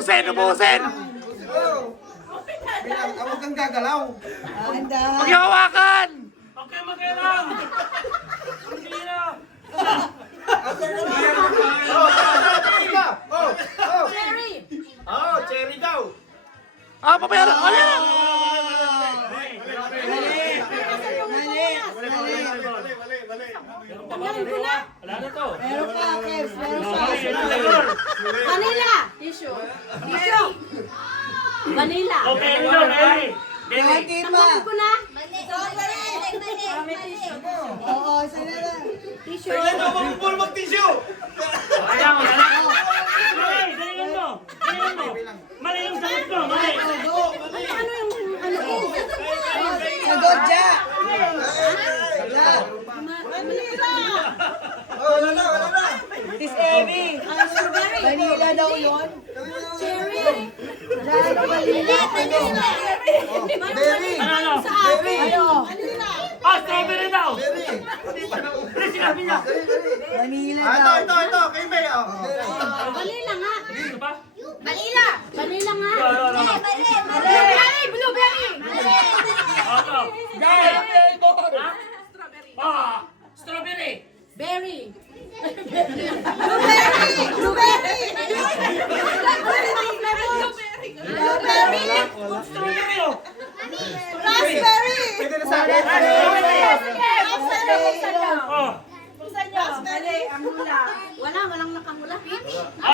Ubusin, ubusin! Huwag kang gagalaw. Maghawakan! Okay, mag-ilang! Hindi na! Cherry! Oh, cherry daw. Ah, papayaran! Ano yan? Tanggalin ko na. Wala na to. Meron pa, Kevs. Meron pa. Vanilla! Tissue. Tissue! Vanilla. Okay, ano, Mary? Bakit ma? Tanggalin ko na. Oo, sana lang. Tissue. Full mag-tissue. Ayan, wala na. Mali, galingan mo. Galingan mo. Mali yung sagot mo, mali. Ano yung ano ko? Sagot, Ja. Ja. Wala na. Tis Amy. Vanilla daw yun. Cherry. Ja, ano vanilla? Berry. Ano? Sa akin. Ano? Ah, strawberry daw. Ano sinabi niya? Vanilla Ah, daw. ito. Kay May. Vanilla nga. Ano ba? Vanilla. Vanilla nga. Ano? Blueberry. Blueberry. Ano? Ha? Ah, strawberry. Berry. Strawberry, oh. Raspberry. Pwede na sa akin. Oh. Wala, walang nakahula.